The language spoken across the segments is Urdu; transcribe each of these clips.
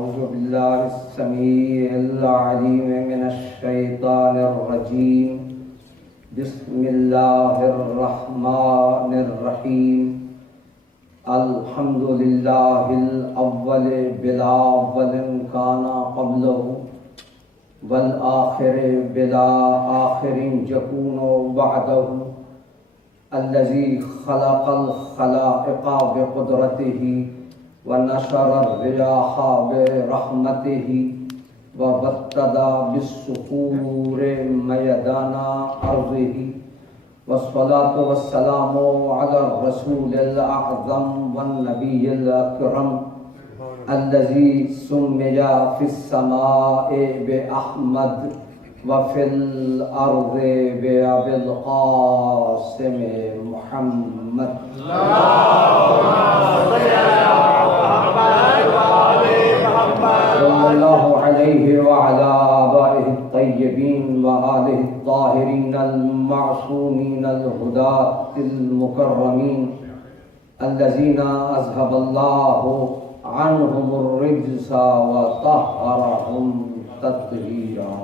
أعوذ بالله السميع العليم من الشيطان الرجيم بسم الله الرحمن الرحيم الحمد لله الأول بلا أول كان قبله والآخر بلا آخر يكون بعده الذي خلق الخلائق بقدرته ونشر الرياح برحمته وبتد بالصخور ميدان أرضه والصلاة والسلام على الرسول الأعظم والنبي الأكرم الذي سمي في السماء بأحمد وفي الأرض بأبي القاسم محمد صلى الله عليه وعلى آبائه الطيبين وآله الطاهرين المعصومين الهداة المكرمين الذين أذهب الله عنهم الرجس وطهرهم تطهيرا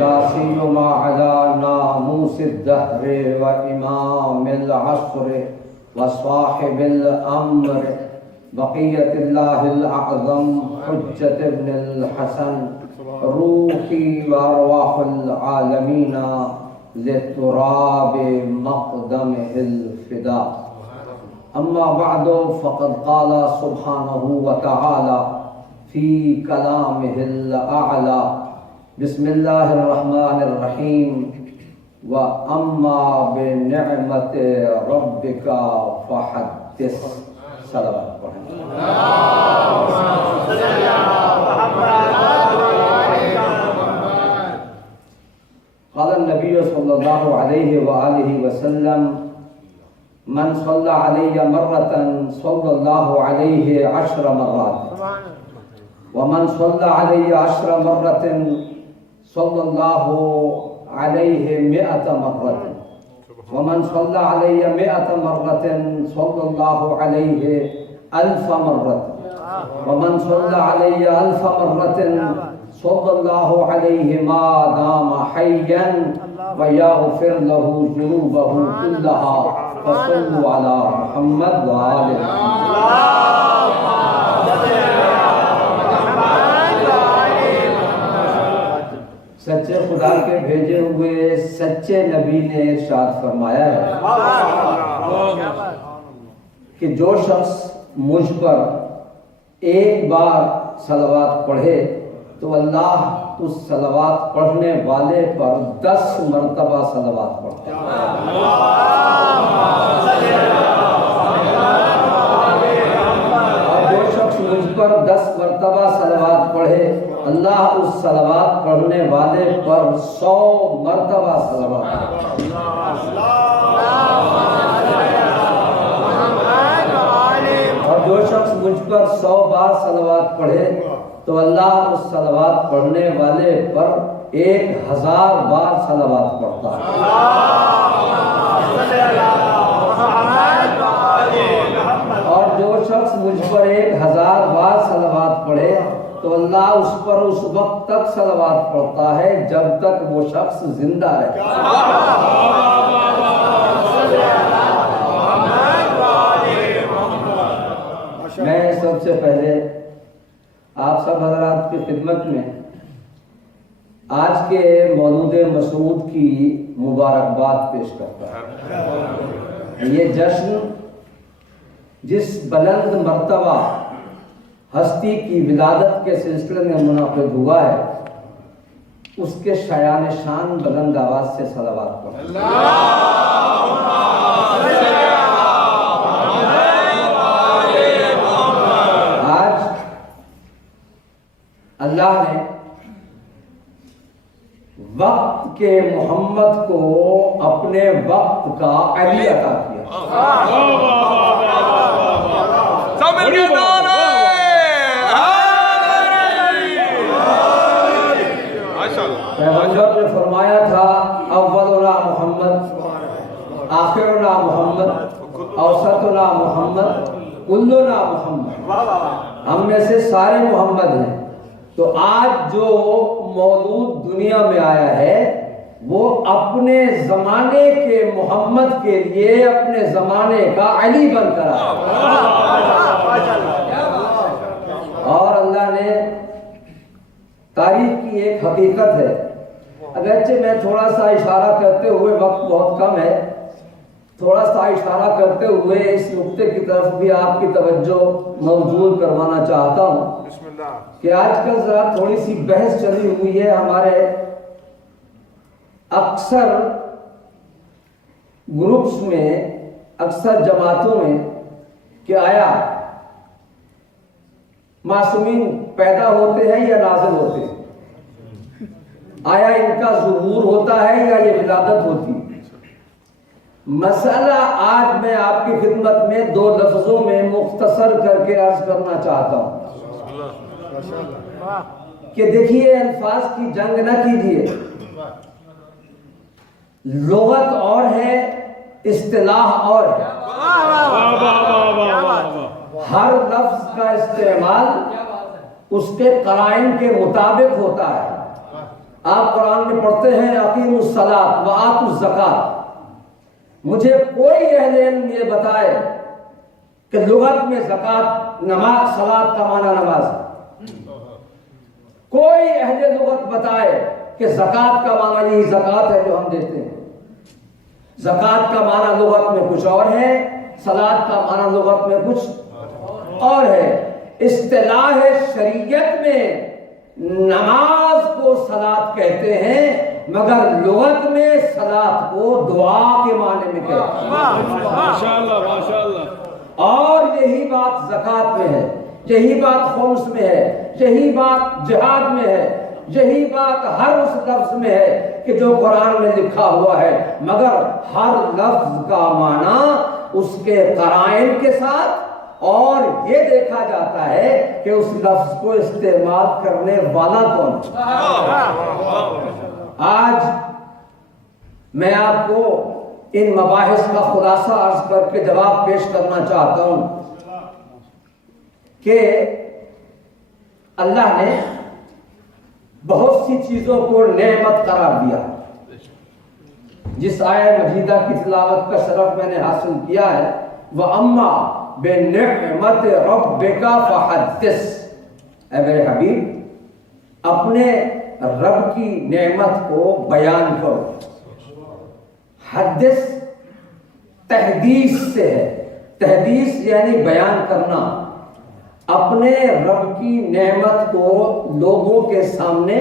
لا سيما على ناموس الدهر وإمام العصر وصاحب الأمر بقية الله الأعظم حجة ابن الحسن روحي وأرواح العالمين لتراب مقدمه الفداء أما بعد فقد قال سبحانه وتعالى في كلامه الأعلى بسم الله الرحمن الرحيم وأما بنعمة ربك فحدث صلوات قال النبي صلى الله عليه وآله وسلم من صلى علي مرة صلى الله عليه 10 مرات ومن صلى علي 10 مرة صلى الله عليه 100 مرة ومن صلى علي 100 مرة صلى الله عليه 1000 مرة ومن صلى علي 1000 مرة صلى الله عليه ما دام حيا ويغفر له ذنوبه كلها فصلوا على محمد وآله سچے خدا کے بھیجے ہوئے سچے نبی نے ارشاد فرمایا ہے کہ جو شخص مجھ پر ایک بار صلوات پڑھے تو اللہ اس صلوات پڑھنے والے پر 10 مرتبہ صلوات پڑھتا ہے اور جو شخص مجھ پر 10 مرتبہ صلوات پڑھے اللہ اس صلوات پڑھنے والے پر 100 مرتبہ صلوات پڑھتا ہے اور جو شخص مجھ پر 100 بار صلوات پڑھے تو اللہ اس صلوات پڑھنے والے پر 1000 بار صلوات پڑھتا ہے اور جو شخص مجھ پر 1000 بار صلوات پڑھے تو اللہ اس پر اس وقت تک صلوات پڑھتا ہے جب تک وہ شخص زندہ رہے میں سب سے پہلے آپ سب حضرات کی خدمت میں آج کے مولود مسعود کی مبارکباد پیش کرتا ہوں۔ یہ جشن جس بلند مرتبہ ہستی کی ولادت کے سلسلے میں منعقد ہوا ہے اس کے شایان شان بلند آواز سے صلوات پڑھیں۔ آج اللہ نے وقت کے محمد کو اپنے وقت کا علی عطا کیا۔ پیغمبر نے فرمایا تھا اولنا محمد، آخرنا محمد، اوسطنا محمد کلنا محمد، ہم میں سے سارے محمد ہیں۔ تو آج جو مولود دنیا میں آیا ہے وہ اپنے زمانے کے محمد کے لیے اپنے زمانے کا علی بن کر آیا، اور اللہ نے تاریخ کی ایک حقیقت ہے، اگرچہ میں تھوڑا سا اشارہ کرتے ہوئے، وقت بہت کم ہے، تھوڑا سا اشارہ کرتے ہوئے اس نقطے کی طرف بھی آپ کی توجہ مبذول کروانا چاہتا ہوں کہ آج کل ذرا تھوڑی سی بحث چلی ہوئی ہے ہمارے اکثر گروپس میں، اکثر جماعتوں میں، کہ آیا معصومین پیدا ہوتے ہیں یا نازل ہوتے ہیں، آیا ان کا ظہور ہوتا ہے یا یہ ولادت ہوتی ہے۔ مسئلہ آج میں آپ کی خدمت میں دو لفظوں میں مختصر کر کے عرض کرنا چاہتا ہوں کہ دیکھیے، الفاظ کی جنگ نہ کیجیے، لغت اور ہے، اصطلاح اور ہے، ہر لفظ کا استعمال اس کے قرائن کے مطابق ہوتا ہے۔ آپ قرآن میں پڑھتے ہیں اقیموا الصلاۃ وآتوا الزکاۃ، مجھے کوئی اہل علم یہ بتائے کہ لغت میں زکات، نماز، صلاۃ کا معنی نماز ہے، کوئی اہل لغت بتائے کہ زکات کا معنی یہی زکات ہے جو ہم دیتے ہیں۔ زکات کا معنی لغت میں کچھ اور ہے، صلاۃ کا معنی لغت میں کچھ اور ہے۔ اصطلاح شریعت میں نماز کو صلاۃ کہتے ہیں، مگر لغت میں صلاۃ کو دعا کے معنی میں کہتے ہیں۔ ماشاءاللہ۔ اور یہی بات زکات میں ہے، یہی بات خمس میں ہے، یہی بات جہاد میں ہے، یہی بات ہر اس لفظ میں ہے کہ جو قرآن میں لکھا ہوا ہے، مگر ہر لفظ کا معنی اس کے قرائن کے ساتھ، اور یہ دیکھا جاتا ہے کہ اس لفظ کو استعمال کرنے والا کون۔ آج میں آپ کو ان مباحث کا خلاصہ عرض کر کے جواب پیش کرنا چاہتا ہوں کہ اللہ نے بہت سی چیزوں کو نعمت قرار دیا۔ جس آیہ مجیدہ کی تلاوت کا شرف میں نے حاصل کیا ہے، وَأَمَّا بِنِعْمَتِ رَبِّكَ فَحَدِّثْ، اے میرے حبیب اپنے رب کی نعمت کو بیان کرو۔ حدث تحدیث سے ہے، تحدیث یعنی بیان کرنا، اپنے رب کی نعمت کو لوگوں کے سامنے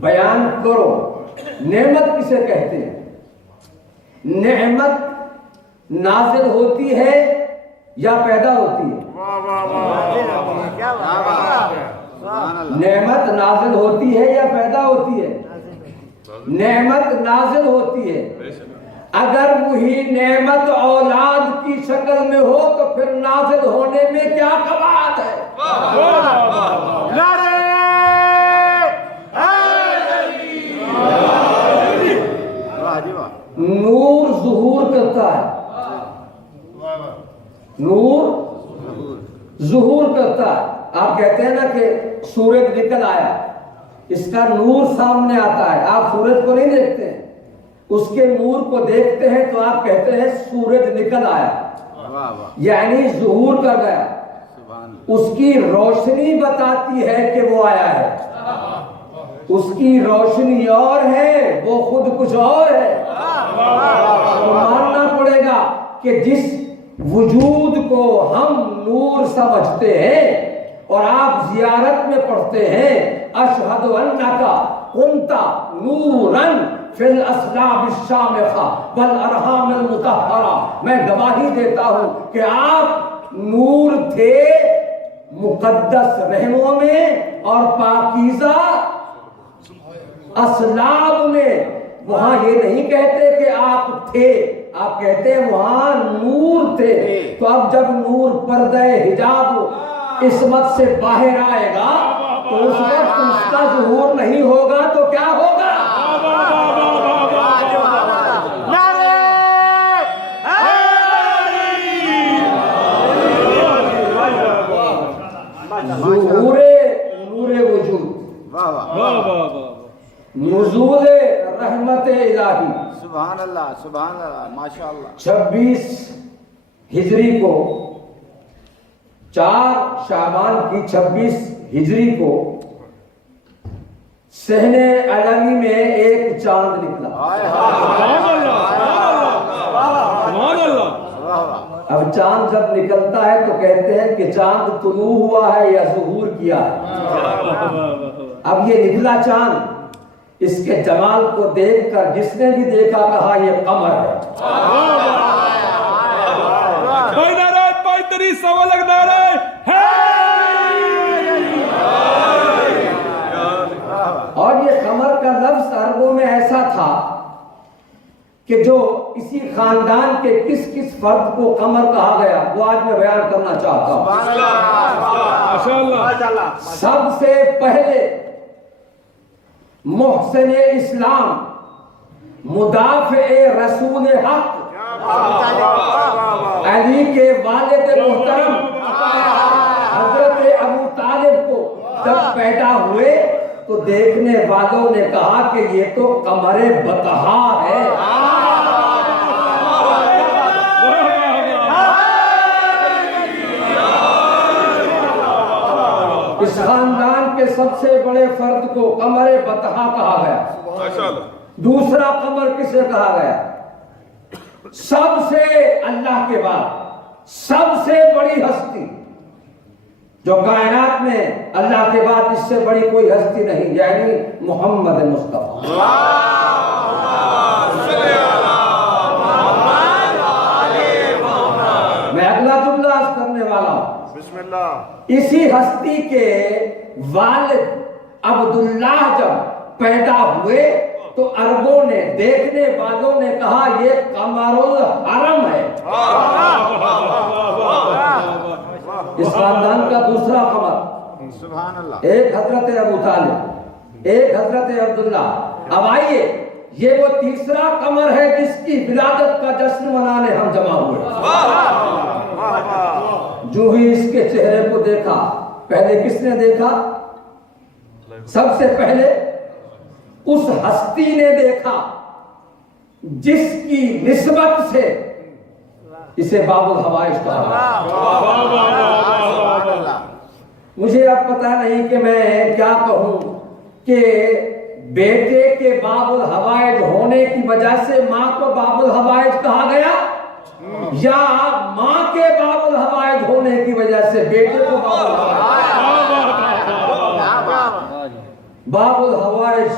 بیان کرو۔ نعمت کسے کہتے ہیں؟ نعمت نازل ہوتی ہے یا پیدا ہوتی ہے؟ نعمت نازل ہوتی ہے یا پیدا ہوتی ہے؟ نعمت نازل ہوتی ہے۔ اگر وہی نعمت اولاد کی شکل میں ہو تو پھر نازل ہونے میں کیا کمال ہے؟ نور ظہور کرتا ہے، نور ظہور کرتا ہے۔ آپ کہتے ہیں نا کہ سورج نکل آیا، اس کا نور سامنے آتا ہے، آپ سورج کو نہیں دیکھتے ہیں، اس کے نور کو دیکھتے ہیں تو آپ کہتے ہیں سورج نکل آیا، یعنی ظہور کر گیا۔ اس کی روشنی بتاتی ہے کہ وہ آیا ہے، اس کی روشنی اور ہے، وہ خود کچھ اور ہے۔ ماننا پڑے گا کہ جس وجود کو ہم نور سمجھتے ہیں اور آپ زیارت میں پڑھتے ہیں اشہد انک کنت نورا فی الاسلاب الشامخہ والارحام المطہرہ، میں گواہی دیتا ہوں کہ آپ نور تھے مقدس رحموں میں اور پاکیزہ اسلاب میں۔ وہاں یہ نہیں کہتے کہ آپ تھے، آپ کہتے ہیں وہاں نور تھے۔ تو اب جب نور پردہ حجاب عصمت سے باہر آئے گا تو اس وقت اس کا ظہور نہیں ہوگا تو کیا ہوگا؟ نزول رحمت الہی سبحان اللہ ماشاء اللہ 26 ہجری کو 4 شعبان کی 26 ہجری کو صحن علوی میں ایک چاند نکلا. اب چاند جب نکلتا ہے تو کہتے ہیں کہ چاند طلوع ہوا ہے یا ظہور کیا ہے. اب یہ نکلا چاند، اس کے جمال کو دیکھ کر جس نے بھی دیکھا کہا یہ قمر ہے. اور یہ قمر کا لفظ عربوں میں ایسا تھا کہ جو اسی خاندان کے کس کس فرد کو قمر کہا گیا وہ آج میں بیان کرنا چاہتا ہوں. سب سے پہلے محسن اسلام، مدافع رسول حق، علی کے والد محترم حضرت ابو طالب کو جب پیدا ہوئے تو دیکھنے والوں نے کہا کہ یہ تو قمر بطحا ہے. اس خاندان کے سب سے بڑے فرد کو قمر بطحا کہا گیا. دوسرا قمر کسے کہا گیا؟ سب سے اللہ کے بعد سب سے بڑی ہستی جو کائنات میں اللہ کے بعد اس سے بڑی کوئی ہستی نہیں، یعنی محمد مصطفیٰ. میں اگلا جملہ عرض کرنے والا ہوں. بسم اللہ. اسی ہستی کے والد عبداللہ جب پیدا ہوئے تو عربوں نے، دیکھنے والوں نے کہا یہ قمر الحرم ہے. اس خاندان کا دوسرا قمر، سبحان اللہ. ایک حضرت ابو طالب، ایک حضرت عبداللہ. اب آئیے یہ وہ تیسرا قمر ہے جس کی ولادت کا جشن منانے ہم جمع ہوئے. جو ہی اس کے چہرے کو دیکھا، پہلے کس نے دیکھا؟ سب سے پہلے اس ہستی نے دیکھا جس کی نسبت سے اسے باب الحوائج کہا. مجھے اب پتہ نہیں کہ میں کیا کہوں کہ بیٹے کے باب الحوائج ہونے کی وجہ سے ماں کو باب الحوائج کہا گیا یا ماں کے باب الحوائج ہونے کی وجہ سے بیٹے کو باب الحوائج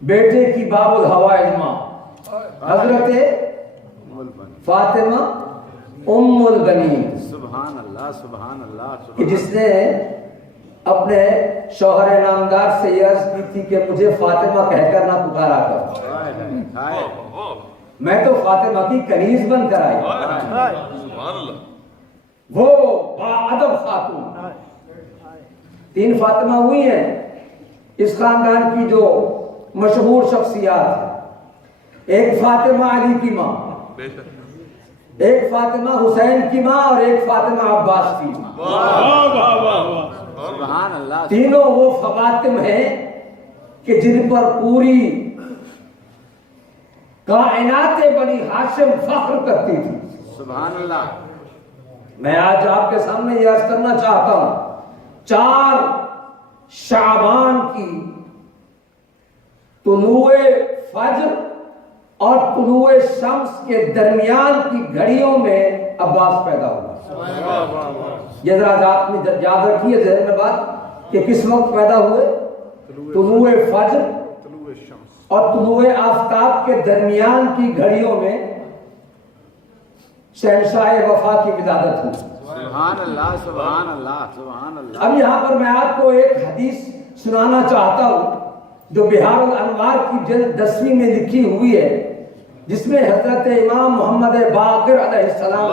بیٹے کی باب الحوائج ماں حضرت فاطمہ ام البنین. سبحان اللہ سبحان اللہ. کہ جس نے اپنے شوہر نامدار سے یہ عرض کی تھی کہ مجھے فاطمہ کہہ کر نہ پکارا کر، میں تو فاطمہ کی کنیز بن کر آئی. وہ باادب خاتون. 3 فاطمہ ہوئی ہیں اس خاندان کی جو مشہور شخصیات ہیں. ایک فاطمہ علی کی ماں، ایک فاطمہ حسین کی ماں اور ایک فاطمہ عباس کی ماں. سبحان اللہ. تینوں وہ فواطم ہیں کہ جن پر پوری کائنات بنی ہاشم فخر کرتی تھی. سبحان اللہ. میں آج آپ کے سامنے یہ عرض کرنا چاہتا ہوں 4 شعبان کی طلوع فجر اور طلوع شمس کے درمیان کی گھڑیوں میں عباس پیدا ہوا. یہ ذرا یاد رکھیے ذہن میں بات کہ کس وقت پیدا ہوئے؟ طلوع فجر اور طلوع آفتاب کے درمیان کی گھڑیوں میں شہنشاہ وفا کی ولادت ہوئی. سبحان اللہ سبحان اللہ سبحان اللہ. اب یہاں پر میں آپ کو ایک حدیث سنانا چاہتا ہوں جو بہار الانوار کی جلد 10ویں میں لکھی ہوئی ہے، جس میں حضرت امام محمد باقر علیہ السلام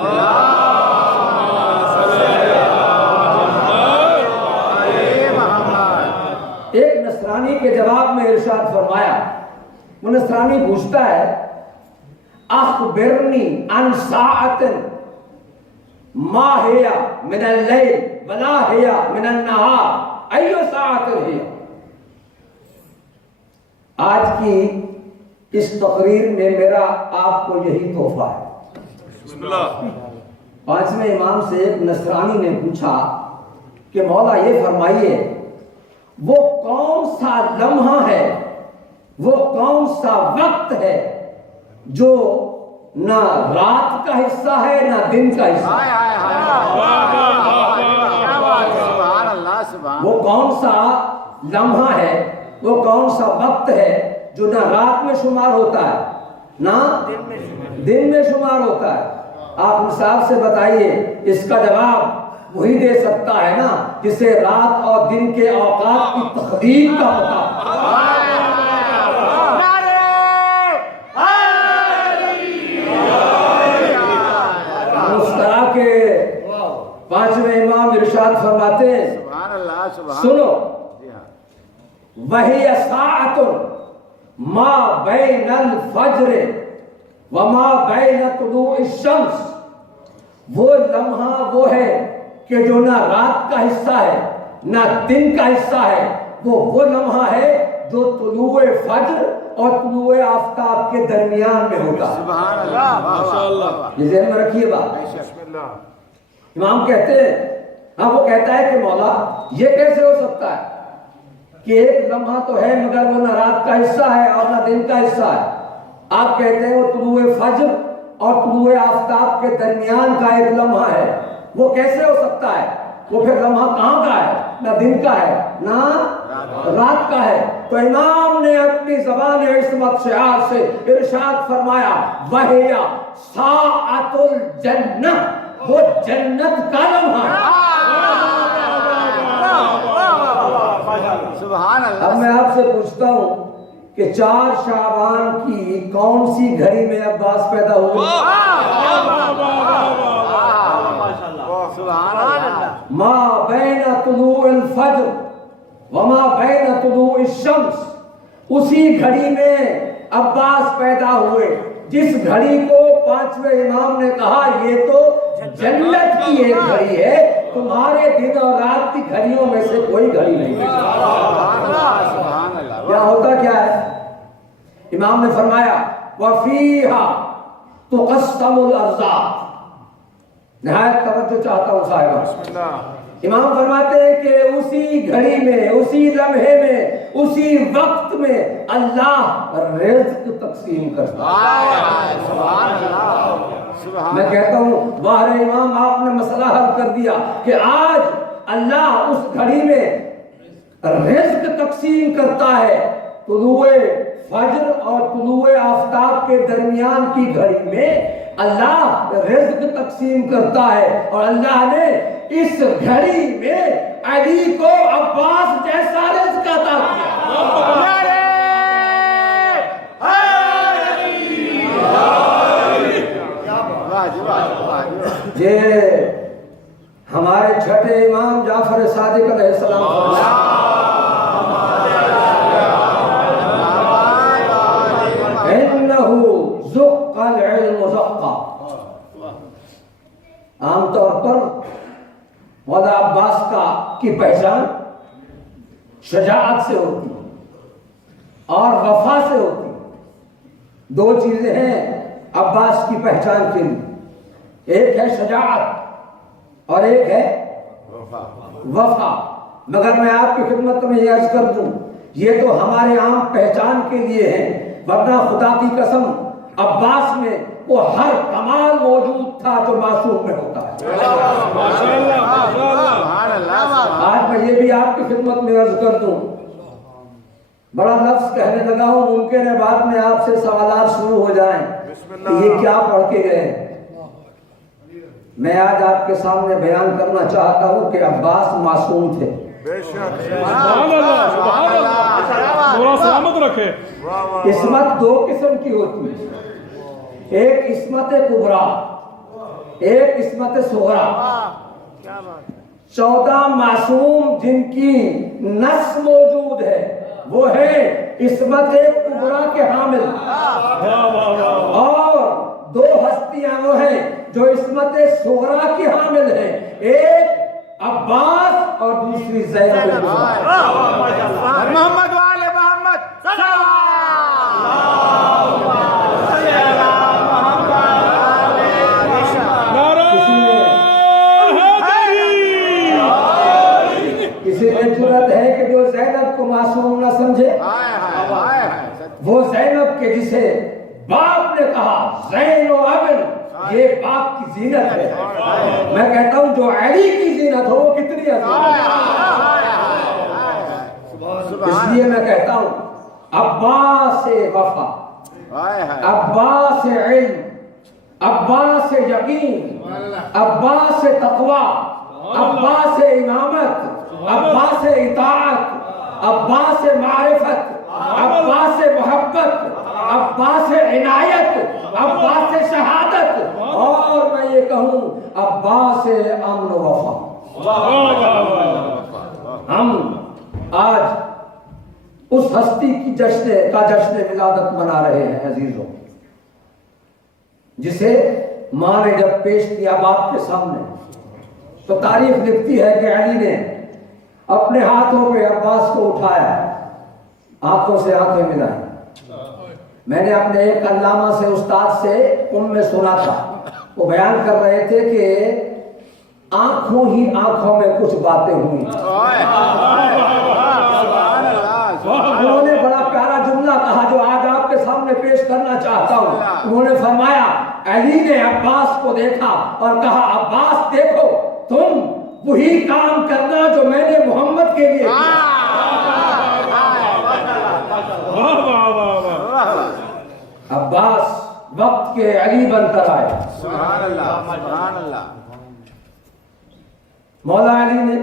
ایک نصرانی کے جواب میں ارشاد فرمایا. وہ نصرانی پوچھتا ہے اخبرنی عن ساعت ما ہی من اللیل ولا ہی من النہار ایو ساعت ہی. آج کی اس تقریر میں میرا آپ کو یہی تحفہ ہے۔ بسم اللہ۔ پانچویں امام سے ایک نصرانی نے پوچھا کہ مولا یہ فرمائیے وہ کون سا لمحہ ہے، وہ کون سا وقت ہے جو نہ رات کا حصہ ہے نہ دن کا حصہ ہے؟ سبحان اللہ سبحان وہ کون سا لمحہ ہے، وہ کون سا وقت ہے جو نہ رات میں شمار ہوتا ہے نہ دن میں شمار ہوتا ہے؟ آپ انصاف سے بتائیے، اس کا جواب وہی دے سکتا ہے نا جسے رات اور دن کے اوقات کی تقدیر کا پتہ۔ مسکرا کے پانچویں امام ارشاد فرماتے ہیں، سبحان اللہ سبحان سنو، جی ہاں وہی ساعت ما بین الفجر وما بین طلوع الشمس، وہ لمحہ وہ ہے کہ جو نہ رات کا حصہ ہے نہ دن کا حصہ ہے، وہ لمحہ ہے جو طلوع فجر اور طلوع آفتاب کے درمیان میں ہوتا ہے۔ سبحان اللہ ماشاء اللہ۔ یہ ذہن میں رکھیے بات۔ بسم اللہ امام کہتے ہیں، ہاں وہ کہتا ہے کہ مولا یہ کیسے ہو سکتا ہے کہ ایک لمحہ تو ہے مگر وہ نہ رات کا حصہ ہے اور نہ دن کا حصہ ہے؟ آپ کہتے ہیں وہ طلوع فجر اور طلوع آفتاب کے درمیان کا ایک لمحہ ہے، وہ کیسے ہو سکتا ہے؟ وہ پھر لمحہ کہاں کا ہے؟ نہ دن کا ہے نہ رات کا ہے۔ تو امام نے اپنی زبان عصمت شعار سے ارشاد فرمایا، وَهِيَ سَاعَةُ الْجَنَّةِ، وہ جنت کا لمحہ ہے۔ سبحان اب اللہ میں آپ سے پوچھتا ہوں کہ 4 شعبان کی کون سی گھڑی میں عباس پیدا ہوئے؟ سبحان اللہ ما بین طلوع الفجر وما بین طلوع الشمس، اسی گھڑی میں عباس پیدا ہوئے جس گھڑی کو پانچویں امام نے کہا یہ تو جنت کی ایک گھڑی ہے، تمہارے دن اور رات کی گھڑیوں میں سے کوئی گھڑی نہیں ہے۔ سبحان اللہ کیا ہوتا کیا ہے؟ امام نے فرمایا وَفِيهَا تُقَسَّمُ الْأَرْزَاقُ، نہایت توجہ چاہتا ہوں صاحبہ۔ امام فرماتے ہیں کہ اسی گھڑی میں، اسی لمحے میں، اسی وقت میں اللہ رزق تقسیم کرتا ہے۔ سبحان اللہ سبحان میں کہتا ہوں باہر امام آپ نے مسئلہ حل کر دیا کہ آج اللہ اس گھڑی میں رزق تقسیم کرتا ہے۔ طلوع فجر اور طلوع آفتاب کے درمیان کی گھڑی میں اللہ رزق تقسیم کرتا ہے، اور اللہ نے اس گھڑی میں علی کو عباس جیسا رزق عطا کیا۔ یہ ہمارے چھٹے امام جعفر صادق علیہ السلام انہو زق العلم زقا، عام طور پر مولا عباس کی پہچان شجاعت سے ہوتی اور وفا سے ہوتی۔ 2 چیزیں ہیں عباس کی پہچان کے لیے، ایک ہے شجاعت اور ایک ہے وفا۔ مگر میں آپ کی خدمت میں یہ عرض کر دوں، یہ تو ہمارے عام پہچان کے لیے ہے، ورنہ خدا کی قسم عباس میں وہ ہر کمال موجود تھا جو معصوم میں ہوتا ہے۔ آج میں یہ بھی آپ کی خدمت میں عرض کر دوں، بڑا لفظ کہنے لگا ہوں، ممکن ہے بعد میں آپ سے سوالات شروع ہو جائیں کہ یہ کیا پڑھ کے گئے۔ میں آج آپ کے سامنے بیان کرنا چاہتا ہوں کہ عباس معصوم تھے۔ سبحان اللہ سبحان اللہ، مولا سلامت رکھے۔ عصمت 2 قسم کی ہوتی ہے، ایک عصمت کبریٰ، ایک عصمت صغریٰ۔ 14 معصوم جن کی نس موجود ہے وہ ہے عصمت کبریٰ کے حامل، اور 2 ہستیاں وہ ہیں جو عصمت صغریٰ کی حامل ہیں، ایک عباس اور دوسری زینب بنت محمد والے محمد میں کہتا ہوں جو علی کی زینت ہو وہ کتنی عظیم ہے. اس لیے میں کہتا ہوں عباس وفا، عباس علم، عباس یقین، عباس تقوی، عباس امامت، عباس اطاعت، عباس معرفت، عباس محبت، عباس عنایت، عباس شہادت، اور میں یہ کہوں عباس امن و وفا. ہم آج اس ہستی کی جشن ولادت منا رہے ہیں عزیزوں، جسے ماں نے جب پیش کیا باپ کے سامنے تو تاریخ لکھتی ہے کہ علی نے اپنے ہاتھوں پہ عباس کو اٹھایا، آنکھوں سے آنکھیں ملائی. میں نے اپنے ایک علامہ سے استاد سے میں سنا تھا، وہ بیان کر رہے تھے کہ آنکھوں ہی آنکھوں میں کچھ باتیں ہوئی. انہوں نے بڑا پیارا جملہ کہا جو آج آپ کے سامنے پیش کرنا چاہتا ہوں. انہوں نے فرمایا علی نے عباس کو دیکھا اور کہا عباس دیکھو تم وہی کام کرنا جو میں نے محمد کے لیے کیا. عباس وقت کے علی بن کر آئے. سبحان اللہ سبحان اللہ. مولا علی نے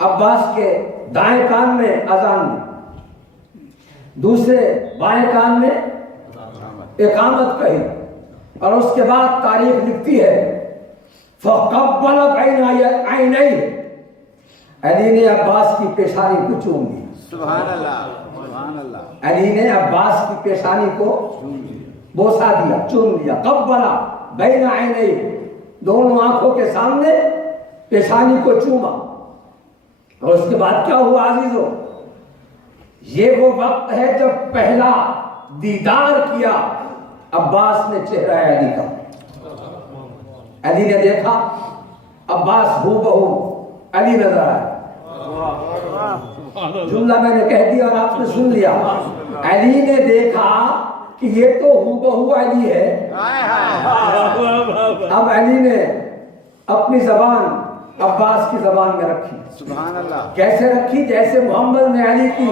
عباس کے دائیں کان میں اذان دی، دوسرے بائیں کان میں اقامت کہی، اور اس کے بعد تاریخ لکھتی ہے فقبل عینیہ، علی نے عباس کی پیشانی کو چوم لی. سبحان اللہ سبحان اللہ. علی نے عباس کی پیشانی کو بوسا دیا، چوم لیا. قبلا بین عینیہ، دونوں آنکھوں کے سامنے پیشانی کو چوما. اور اس کے بعد کیا ہوا عزیزوں؟ یہ وہ وقت ہے جب پہلا دیدار کیا عباس نے چہرہ علی کا. علی نے دیکھا عباس ہو بہو علی نظر آیا. جملہ میں نے کہہ دیا اور آپ نے سن لیا. علی نے دیکھا کہ یہ تو ہو بہو علی ہے. اب علی نے اپنی زبان عباس کی زبان میں رکھی. سبحان اللہ. کیسے رکھی؟ جیسے محمد نے علی کی.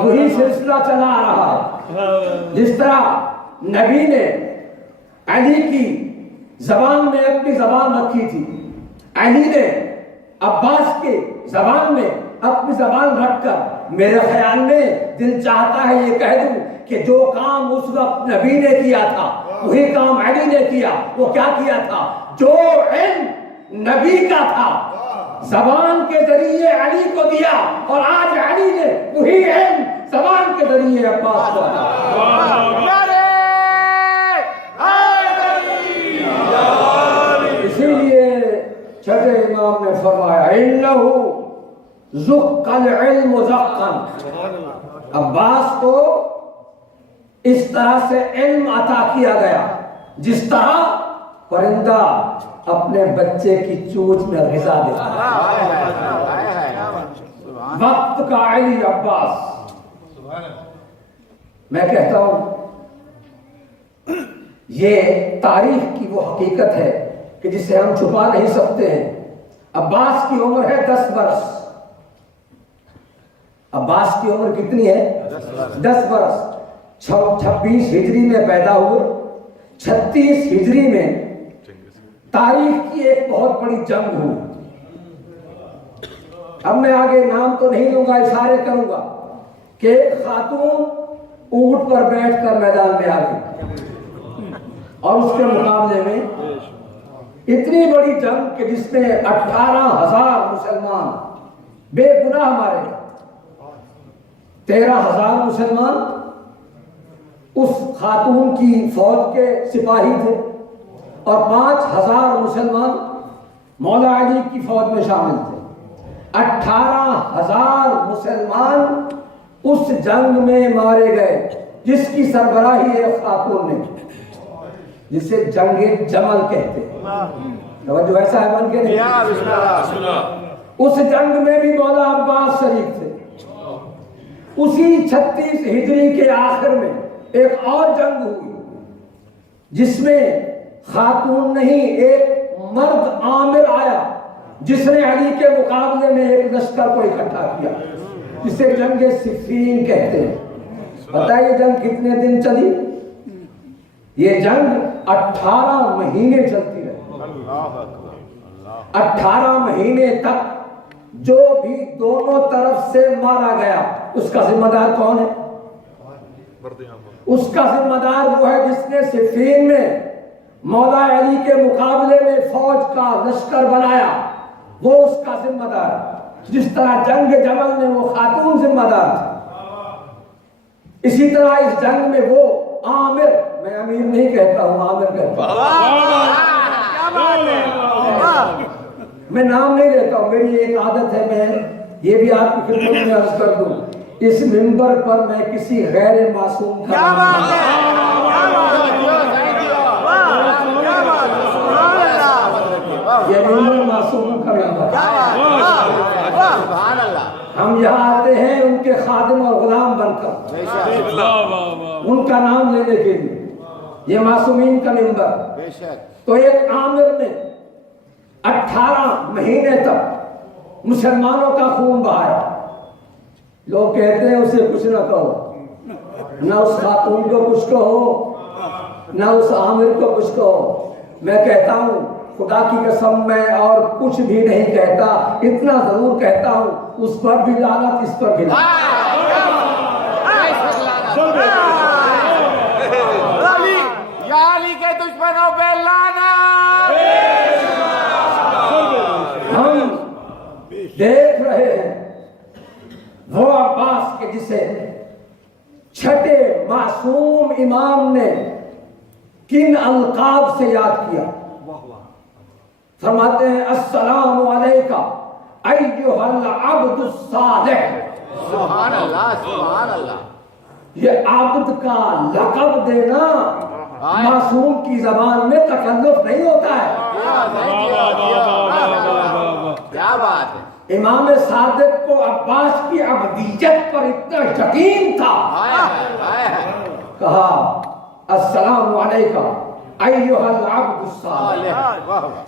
وہی سلسلہ چلا آ رہا ہے. جس طرح نبی نے علی کی زبان میں اپنی زبان رکھی تھی، علی نے عباس کے زبان میں اپنی زبان رکھ کر میرے خیال میں دل چاہتا ہے یہ کہہ دوں کہ جو کام اس وقت نبی نے کیا تھا وہی کام علی نے کیا. وہ کیا کیا تھا؟ جو علم نبی کا تھا زبان کے ذریعے علی کو دیا، اور آج علی نے وہی علم زبان کے ذریعے عباس کو دیا. اسی لیے چھٹے امام نے فرمایا انہ زق العلم زقا، عباس کو اس طرح سے علم عطا کیا گیا جس طرح پرندہ اپنے بچے کی چونچ میں غذا دیتا ہے. وقت کا علی عباس. میں کہتا ہوں یہ تاریخ کی وہ حقیقت ہے کہ جسے ہم چھپا نہیں سکتے ہیں. عباس کی عمر ہے 10 برس. عباس کی عمر کتنی ہے؟ 10 برس. 26 ہجری میں پیدا ہوئے. 36 ہجری میں تاریخ کی ایک بہت بڑی جنگ ہوئی. اب میں آگے نام تو نہیں لوں گا، اشارے کروں گا کہ ایک خاتون اونٹ پر بیٹھ کر میدان میں آ گئی، اور اس کے مقابلے میں اتنی بڑی جنگ کہ جس میں 18,000 مسلمان بے گناہ مارے گئے. 13,000 مسلمان اس خاتون کی فوج کے سپاہی تھے، اور 5,000 مسلمان مولا علی کی فوج میں شامل تھے. 18,000 مسلمان اس جنگ میں مارے گئے جس کی سربراہی ایک خاتون نے، جسے جنگ جمل کہتے ہیں. توجہ ایسا ہے بن کے نہیں. اس جنگ میں بھی مولا عباس شریک تھے. اسی 36 ہجری کے آخر میں ایک اور جنگ ہوئی جس میں خاتون نہیں ایک مرد عامر آیا جس نے علی کے مقابلے میں ایک لشکر کو اکٹھا کیا، جسے جنگ صفین کہتے ہیں۔ پتہ ہے یہ جنگ کتنے دن چلی؟ یہ جنگ 18 مہینے چلتی رہی۔ 18 مہینے تک جو بھی دونوں طرف سے مارا گیا اس کا ذمہ دار کون ہے؟ اس کا ذمہ دار وہ ہے جس نے صفین میں مولا علی کے مقابلے میں فوج کا لشکر بنایا، وہ اس کا ذمہ دار ہے۔ جس طرح جنگ جمل میں وہ خاتون ذمہ دار تھی، اسی طرح اس جنگ میں وہ عامر، میں امیر نہیں کہتا ہوں، عامر کہتا ہوں، میں نام نہیں لیتا ہوں، میری ایک عادت ہے، میں یہ بھی آپ کی خدمت میں عرض کر دوں، اس منبر پر میں کسی غیر معصوم کا یہ منبر معصوم کا منبر، ہم یہاں آتے ہیں ان کے خادم اور غلام بن کر، ان کا نام لینے کے لیے، یہ معصومین کا منبر۔ تو ایک عامر نے 18 مہینے تک مسلمانوں کا خون بہایا۔ لوگ کہتے ہیں اسے کچھ نہ کہو، نہ اس خاتون کو کچھ کہو، نہ اس عامر کو کچھ کہو۔ میں کہتا ہوں خدا کی قسم میں اور کچھ بھی نہیں کہتا، اتنا ضرور کہتا ہوں اس پر بھی لعنت، اس پر بھی لعنت۔ علی کے دشمنوں پہ لعنت۔ ہم دیکھ رہے ہیں وہ عباس کے جسے چھٹے معصوم امام نے کن القاب سے یاد کیا۔ فرماتے ہیں السلام علیکہ ایھا العبد الصالح۔ سبحان اللہ، سبحان اللہ۔ یہ عبد کا لقب دینا معصوم کی زبان میں تکلف نہیں ہوتا ہے۔ کیا بات ہے۔ امام صادق کو عباس کی عبدیت پر اتنا یقین تھا، کہا السلام علیکہ ایھا العبد الصالح۔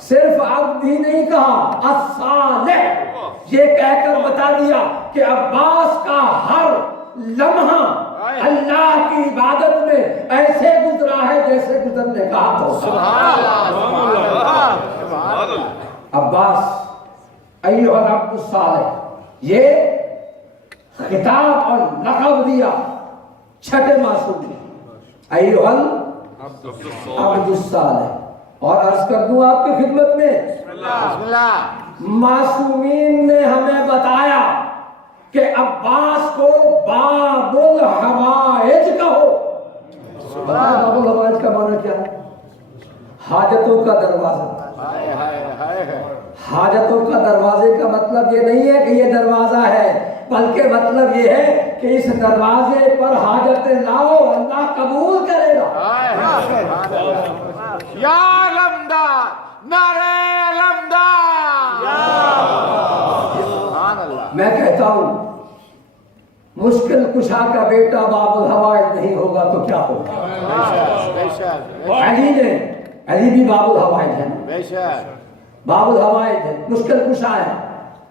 صرف عبد ہی نہیں کہا، الصالح یہ کہہ کر بتا دیا کہ عباس کا ہر لمحہ اللہ کی عبادت میں ایسے گزرا ہے جیسے گزرنے کا حق ہوتا ہے۔ عباس ایھا العبد الصالح یہ خطاب اور لقب دیا چھٹے معصوم نے، ایھا العبد الصالح۔ اور عرض کر دوں آپ کی خدمت میں، معصومین نے ہمیں بتایا کہ عباس کو باب الحوائج کہو۔ باب الحوائج کا معنی کیا ہے؟ حاجتوں کا دروازہ۔ حاجتوں کا دروازے کا مطلب یہ نہیں ہے کہ یہ دروازہ ہے، بلکہ مطلب یہ ہے کہ اس دروازے پر حاجتیں لاؤ، اللہ قبول کرے گا۔ یا علمدار، نعرہ علمدار۔ سبحان اللہ۔ میں کہتا ہوں مشکل کشا کا بیٹا باب الحوائج نہیں ہوگا تو کیا ہوگا؟ علی بھی باب الحوائج ہے، باب الحوائج ہے، مشکل کشا ہے،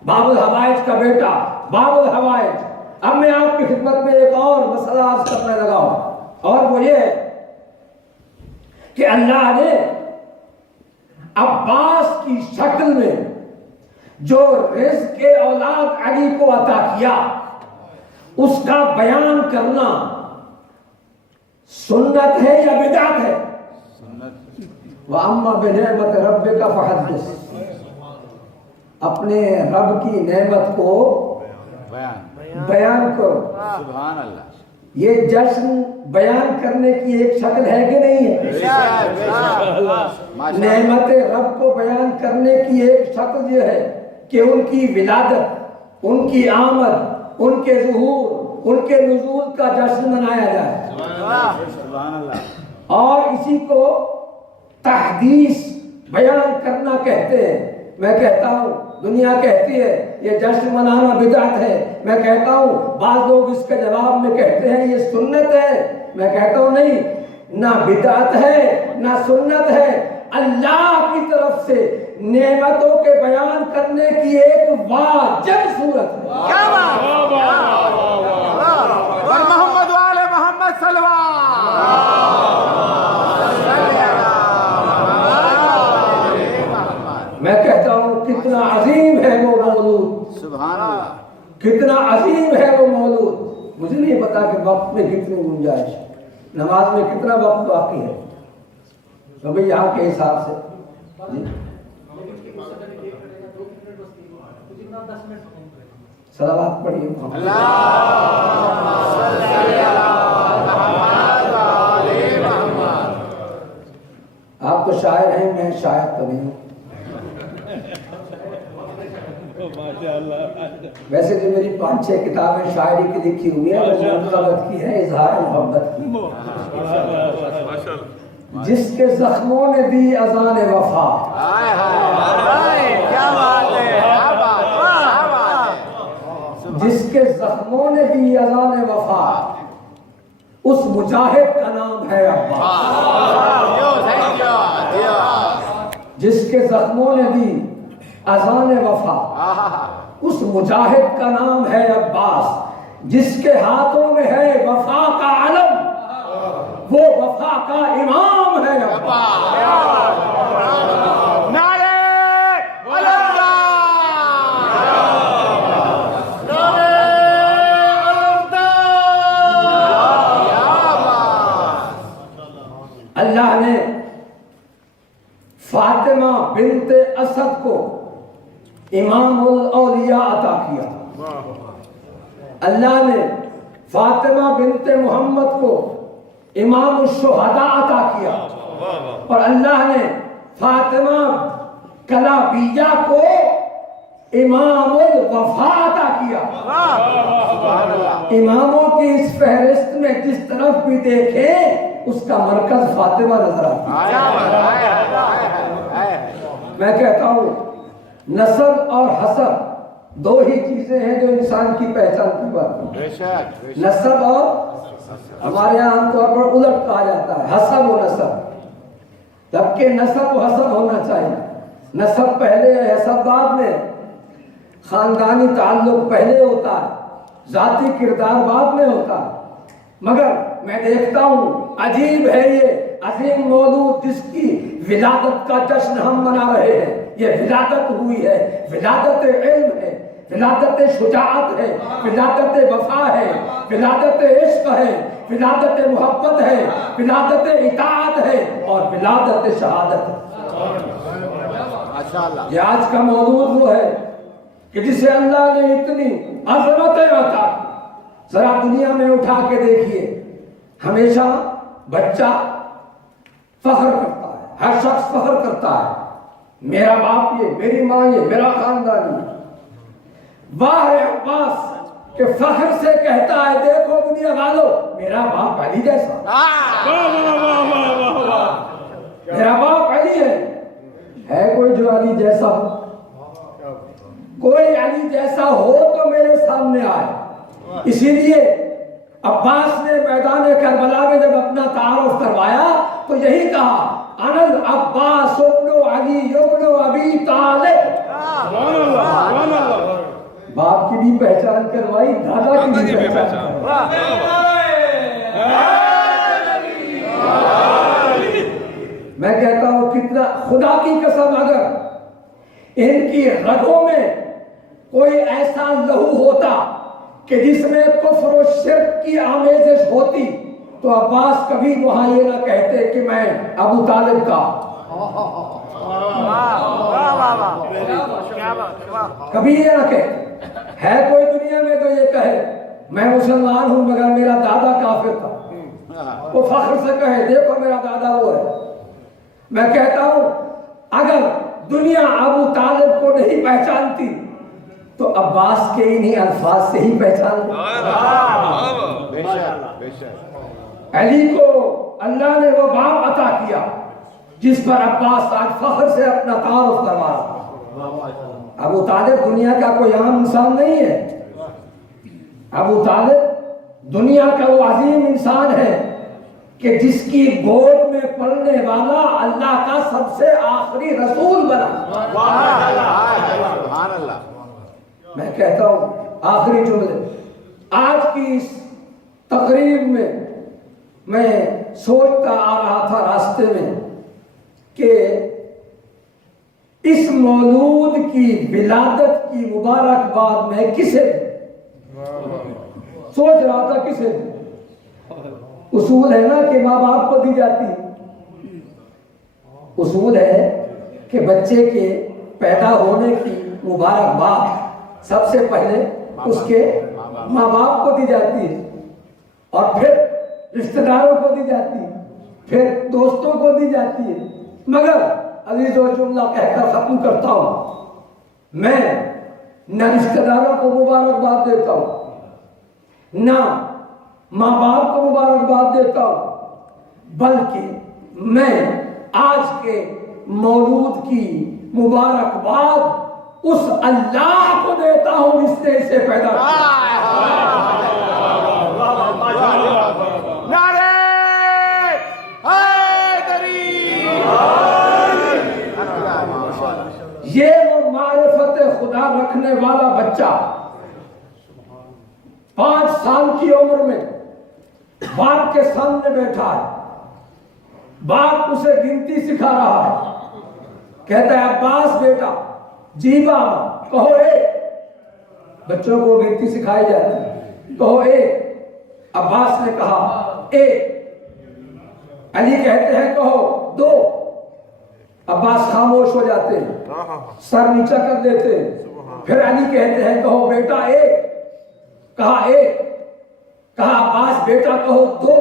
باب الحوائج کا بیٹا باب الحوائج۔ اب میں آپ کی خدمت میں ایک اور مسئلہ عرض کرنے لگا ہوں، اور وہ یہ ہے کہ اللہ نے عباس کی شکل میں جو رزق اولاد علی کو عطا کیا اس کا بیان کرنا سنت ہے یا بدعت ہے؟ وَأَمَّا بِنِعْمَتِ رَبِّكَ فَحَدِّثْ، اپنے رب کی نعمت کو بیان کرو۔ سبحان اللہ۔ یہ جشن بیان کرنے کی ایک شکل ہے کہ نہیں ہے؟ نعمت رب کو بیان کرنے کی ایک شکل یہ ہے کہ ان کی ولادت، ان کی آمد، ان کے ظہور، ان کے نزول کا جشن منایا جائے، سبحان اللہ۔ اور اسی کو تحدیث بیان کرنا کہتے ہیں۔ میں کہتا ہوں دنیا کہتی ہے یہ جشن منانا بدعت ہے، میں کہتا ہوں بعض لوگ اس کے جواب میں کہتے ہیں یہ سنت ہے، میں کہتا ہوں نہیں، نہ بدعت ہے نہ سنت ہے، اللہ کی طرف سے نعمتوں کے بیان کرنے کی ایک واجب صورت ہے۔ کیا بات اور محمد والے محمد صلوات میں کہتا ہوں کتنا عظیم ہے وہ مولود، سبحان اللہ، کتنا عظیم ہے وہ مولود۔ مجھے نہیں پتا کہ وقت میں کتنی گنجائش، نماز میں کتنا وقت باقی ہے، تو بھئی یہاں کے حساب سے جی صلوات پڑھیے محمد۔ آپ تو شاعر ہیں، میں شاعر تو نہیں ہوں۔ ویسے جو میری 5-6 کتابیں شاعری کی لکھی ہوئی ہیں وہ محبت کی ہے، اظہار محبت کی، جس کے زخموں نے دی اذان وفا، کیا بات ہے، کیا بات ہے، جس کے زخموں نے دی اذان وفا، اس مجاہد کا نام ہے عباس۔ جس کے زخموں نے دی اذان وفا، اس مجاہد کا نام ہے عباس، جس کے ہاتھوں میں ہے وفا کا علم، وہ وفا کا امام ہے عباس۔ نعرہ علمدار، نعرہ علمدار، کیا بات، اللہ نے فاطمہ بنت اسد کو امام الاولیاء عطا کیا، اللہ نے فاطمہ بنت محمد کو امام الشہداء عطا کیا، اور اللہ نے فاطمہ کلابیہ کو امام الوفا عطا کیا۔ اماموں کی اس فہرست میں جس طرف بھی دیکھیں اس کا مرکز فاطمہ نظر آتی ہے۔ میں کہتا ہوں نسب اور حسب دو ہی چیزیں ہیں جو انسان کی پہچان کی بات ہے، نسب اور، ہمارے یہاں عام طور پر الٹ کہا جاتا ہے حسب و نسب، جبکہ نسب و حسب ہونا چاہیے، نسب پہلے ہے حسب بعد میں، خاندانی تعلق پہلے ہوتا ہے، ذاتی کردار بعد میں ہوتا ہے۔ مگر میں دیکھتا ہوں عجیب ہے یہ عظیم مولود جس کی ولادت کا جشن ہم منا رہے ہیں، یہ ولادت ہوئی ہے، ولادت علم ہے، ولادت شجاعت ہے، ولادت وفا ہے، ولادت عشق ہے، ولادت محبت ہے، ولادت اطاعت ہے، اور ولادت شہادت ہے۔ یہ آج کا مولود وہ ہے کہ جسے اللہ نے اتنی عظمتیں عطا کی۔ ذرا دنیا میں اٹھا کے دیکھیے، ہمیشہ بچہ فخر کرتا ہے، ہر شخص فخر کرتا ہے، میرا باپ یہ، میری ماں یہ، میرا خاندان یہ۔ واہ عباس کہ فخر سے کہتا ہے دیکھو دنیا والوں میرا باپ علی جیسا، میرا باپ علی ہے کوئی جو علی جیسا ہو؟ کوئی علی جیسا ہو تو میرے سامنے آئے۔ اسی لیے عباس نے میدان کربلا میں جب اپنا تعارف کروایا تو یہی کہا انا العباس ابن علی ابن ابی طالب۔ باپ کی بھی پہچان کروائی، دادا کی بھی پہچان کروائی۔ میں کہتا ہوں کتنا، خدا کی قسم اگر ان کی رگوں میں کوئی ایسا لہو ہوتا کہ جس میں کفر و شرک کی آمیزش ہوتی تو عباس کبھی وہاں یہ نہ کہتے کہ میں ابو طالب کا، کبھی یہ نہ کہتے۔ ہے کوئی دنیا میں تو یہ کہے میں مسلمان ہوں مگر میرا دادا کافر تھا، وہ فخر سے کہے دیکھو میرا دادا وہ ہے۔ میں کہتا ہوں اگر دنیا ابو طالب کو نہیں پہچانتی تو عباس کے انہی الفاظ سے ہی پہچان علی کو اللہ نے وہ باپ عطا کیا جس پر عباس آج فخر سے اپنا تعارف کروا رہا۔ ابو طالب دنیا کا کوئی عام انسان نہیں ہے، ابو طالب دنیا کا وہ عظیم انسان ہے کہ جس کی گود میں پڑھنے والا اللہ کا سب سے آخری رسول بنا. سبحان اللہ. میں کہتا ہوں آخری جملے آج کی اس تقریب میں سوچتا آ رہا تھا راستے میں کہ اس مولود کی ولادت کی مبارکباد میں کسے سوچ رہا تھا کسے. اصول ہے نا کہ ماں باپ کو دی جاتی ہے. اصول ہے کہ بچے کے پیدا ہونے کی مبارکباد سب سے پہلے اس کے ماں باپ کو دی جاتی ہے اور پھر رشتہ داروں کو دی جاتی ہے, پھر دوستوں کو دی جاتی ہے. مگر عزیز و جملہ کہہ کر ختم کرتا ہوں, میں نہ رشتہ داروں کو مبارکباد دیتا ہوں نہ ماں باپ کو مبارکباد دیتا ہوں, بلکہ میں آج کے مولود کی مبارکباد اس اللہ کو دیتا ہوں جس نے اسے پیدا کیا. نعرے حیدری. یہ وہ معرفت خدا رکھنے والا بچہ 5 سال کی عمر میں باپ کے سامنے بیٹھا ہے. باپ اسے گنتی سکھا رہا ہے. کہتا ہے عباس بیٹا, جی بابا, کہو ایک. بچوں کو گنتی سکھائی جاتی ہے, کہو ایک. عباس نے کہا ایک. علی کہتے ہیں کہو 2. عباس خاموش ہو جاتے ہیں, سر نیچا کر دیتے ہیں. پھر علی کہتے ہیں کہو بیٹا ایک. کہا ایک. کہا عباس بیٹا کہو 2.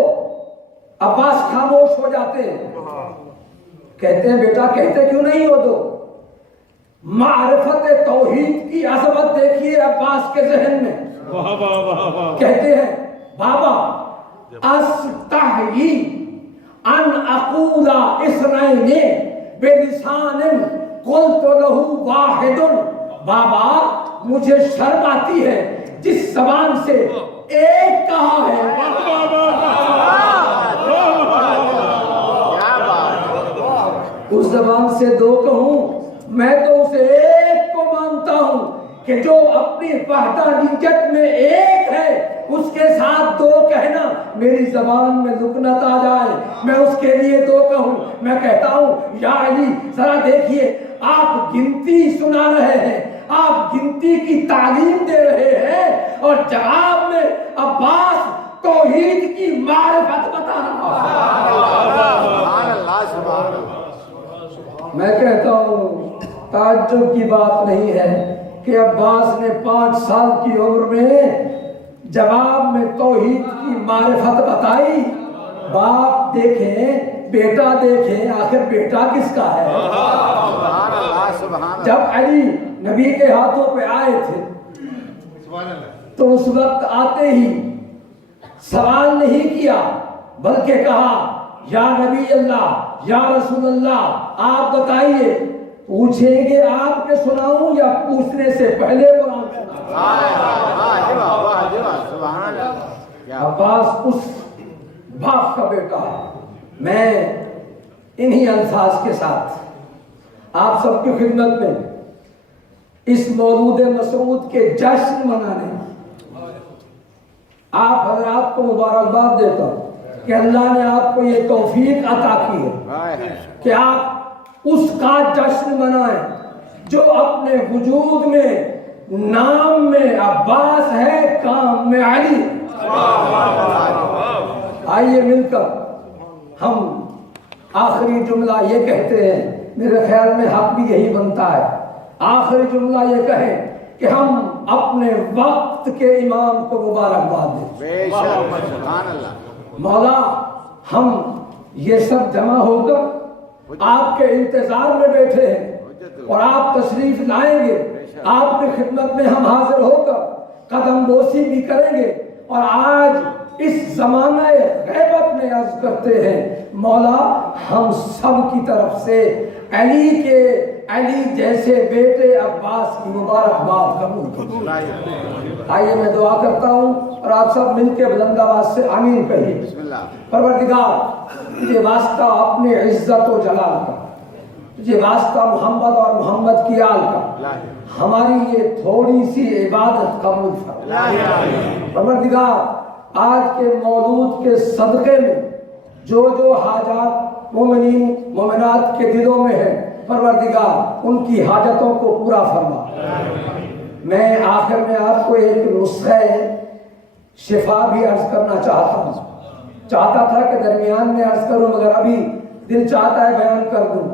عباس خاموش ہو جاتے ہیں. کہتے ہیں بیٹا کہتے کیوں نہیں ہو 2؟ معرفت توحید کی عظمت دیکھیے عباس کے ذہن میں. کہتے ہیں بابا استحیی ان اقول اثنین بلسان قلت له واحد. بابا مجھے شرم آتی ہے جس زبان سے ایک کہا ہے. اس زبان سے 2 کہوں, میں تو اسے ایک کو مانتا ہوں کہ جو اپنی وحدانیت میں ایک ہے, اس کے ساتھ 2 کہنا میری زبان میں لکنت آ جائے, میں اس کے لیے 2 کہوں. میں کہتا ہوں یا علی ذرا دیکھیے, آپ گنتی سنا رہے ہیں, آپ گنتی کی تعلیم دے رہے ہیں اور جواب میں عباس توحید کی معرفت بتا رہا ہے. میں کہتا ہوں تعجب کی بات نہیں ہے کہ عباس نے 5 سال کی عمر میں جواب میں توحید کی معرفت بتائی. باپ دیکھیں, بیٹا دیکھیں, آخر بیٹا کس کا ہے. جب علی نبی کے ہاتھوں پہ آئے تھے تو اس وقت آتے ہی سوال نہیں کیا, بلکہ کہا یا نبی اللہ, یا رسول اللہ, آپ بتائیے. پوچھیں گے آپ کے سناؤں یا پوچھنے سے پہلے قرآن سناؤں؟ عباس اس باپ کا بیٹا ہے. میں انہی الفاظ کے ساتھ آپ سب کی خدمت میں اس مولود مسعود کے جشن منانے آپ حضرات کو مبارکباد دیتا ہوں کہ اللہ نے آپ کو یہ توفیق عطا کی ہے کہ آپ اس کا جشن منائیں جو اپنے وجود میں نام میں عباس ہے, کام میں علی. آئیے مل کر ہم آخری جملہ یہ کہتے ہیں, میرے خیال میں حق بھی یہی بنتا ہے, آخری جملہ یہ کہیں کہ ہم اپنے وقت کے امام کو مبارکباد دیں. مولا ہم یہ سب جمع ہو کر آپ کے انتظار میں بیٹھے ہیں اور آپ تشریف لائیں گے. آپ کی خدمت میں ہم حاضر ہو کر قدم بوسی بھی کریں گے. اور آج اس زمانہ غیبت میں عرض کرتے ہیں مولا ہم سب کی طرف سے علی کے علی جیسے بیٹے عباس کی مبارکباد قبول۔ آئیے میں دعا کرتا ہوں اور آپ سب مل کے بلند آواز سے آمین کہیے۔ پروردگار تجھے واسطہ اپنے عزت و جلال کا، تجھے واسطہ محمد اور محمد کی آل کا، ہماری یہ تھوڑی سی عبادت قبول فرما۔ پروردگار آج کے مولود کے صدقے میں جو حاجات مومنین مومنات کے دلوں میں ہے، پروردگار ان کی حاجتوں کو پورا فرما۔ میں آخر میں آپ کو ایک نسخہ شفا بھی عرض کرنا چاہتا تھا کہ درمیان میں عرض کروں، مگر ابھی دل چاہتا ہے بیان کر دوں۔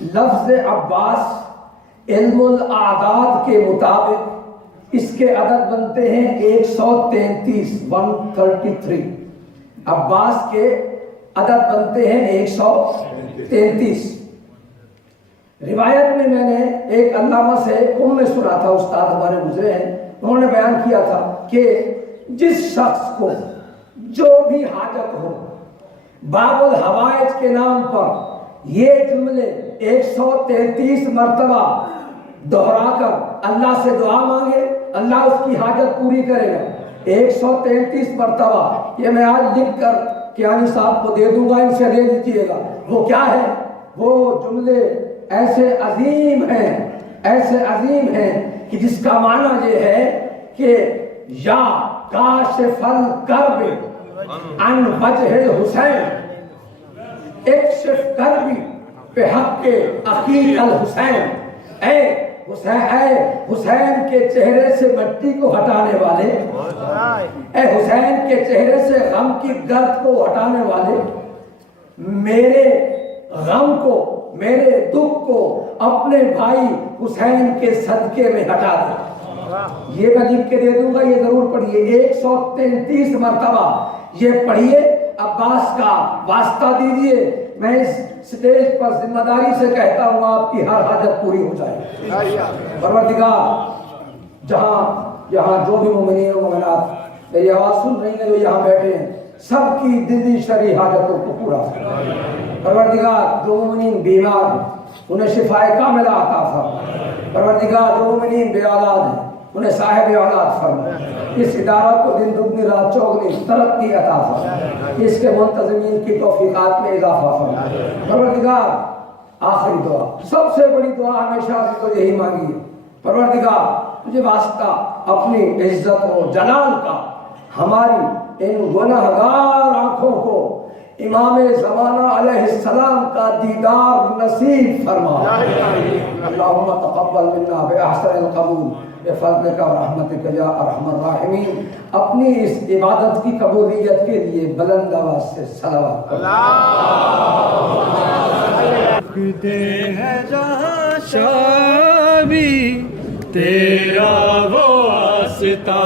لفظ عباس علم الاعداد کے مطابق اس کے عدد بنتے ہیں 133 133۔ عباس کے عدد بنتے ہیں 133۔ روایت میں نے ایک علامہ سے میں سنا تھا، استاد ہمارے گزرے ہیں، انہوں نے بیان کیا تھا کہ جس شخص کو جو بھی حاجت ہو، باب الحوائج کے نام پر یہ جملے 133 مرتبہ دہرا کر اللہ سے دعا مانگے، اللہ اس کی حاجت پوری کرے گا۔ 133 مرتبہ یہ میں آج لکھ کر کیانی صاحب کو دے دوں گا، ان سے دے دیجیے گا۔ وہ کیا ہے؟ وہ جملے ایسے عظیم ہیں کہ جس کا معنی یہ ہے کہ یا کاشف الکرب عن وجہ الحسین اکشف کربی بحق عقیق الحسین۔ اے حسین کے چہرے سے مٹی کو ہٹانے والے، اے حسین کے چہرے سے غم کی گرد کو ہٹانے والے، میرے غم کو، میرے دکھ کو اپنے بھائی حسین کے صدقے میں ہٹا دے۔ یہ میں لکھ کے دے دوں گا، یہ ضرور پڑھیے۔ 133 مرتبہ یہ پڑھیے، عباس کا واسطہ دیجئے۔ میں اس سٹیج پر ذمہ داری سے کہتا ہوں آپ کی ہر حاجت پوری ہو جائے۔ پروردگار یہاں جو بھی مومنین و مومنات میری آواز سن رہی ہیں، جو یہاں بیٹھے ہیں، سب کی دلی شرعی حاجتوں کو پورا فرما۔ پروردگار جو مومنین بیمار ہیں انہیں شفائے کاملہ عطا فرما۔ پروردگار جو مومنین بے اولاد ہیں انہیں صاحب اولاد فرما۔ اس ادارہ کو دن دگنی رات چوگنی ترقی عطا فرما، اس کے منتظمین کی توفیقات میں اضافہ فرما۔ پروردگار آخری دعا، سب سے بڑی دعا ہمیشہ سے تو یہی مانگی ہے، پروردگار تجھے واسطہ اپنی عزت و جلال کا ہماری ان گنہگار آنکھوں کو امام زمانہ علیہ السلام کا دیدار نصیب فرما۔ اللہم تقبل منا بأحسن القبول بفضلک و رحمتک یا ارحم الراحمین۔ اپنی اس عبادت کی قبولیت کے لیے بلند آواز سے صلوات شابی تیرا وہ واسطہ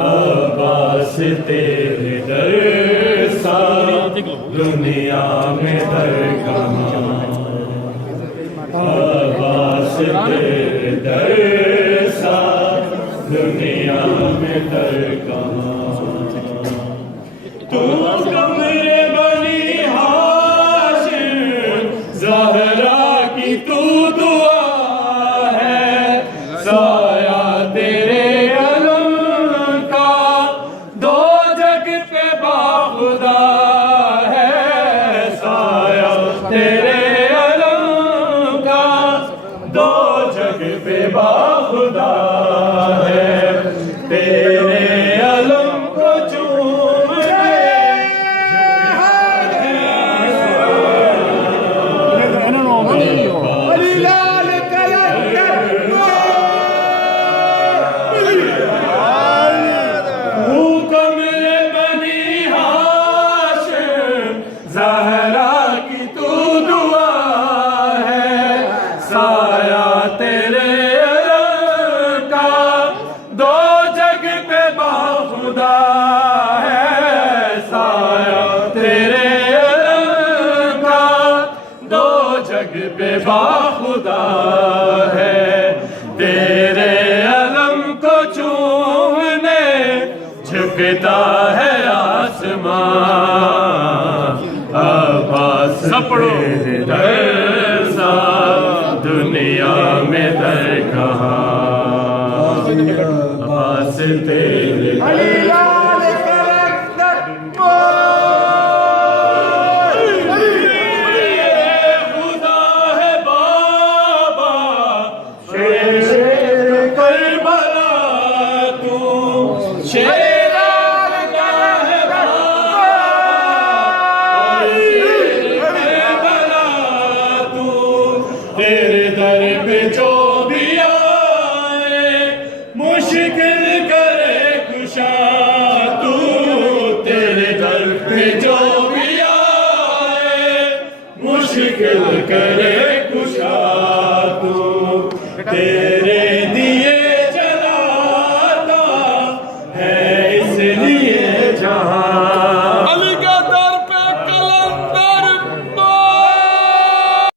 عباس تیرے در سا دنیا میں در کہاں، عباس تیرے در سا دنیا میں در کہاں۔ تو کمرے بنی ہاشم زہرا کی تو دعا ہے، سایہ تیرے علم کا دو جگ پہ باخدا ہے، سایہ تیرے علم کا دو جگ پہ باخدا ہے، تیرے علم کو چوم زہرا کی تو دعا ہے، سایہ تیرے علم کا دو جگ پہ باخدا ہے، سایہ تیرے علم کا دو جگ پہ باخدا ہے، تیرے علم کو چومنے جھکتا ہے آسمان، عباس تیرے در دنیا میں در کہاں عباس تیرے علی لال کرکٹ خدا ہے بابا شیر کربلا تو شیر تیرے در پہ جو بھی آئے مشکل کرے کشا تو تیرے در پہ جو بھی آئے مشکل کرے کشا تو تیرے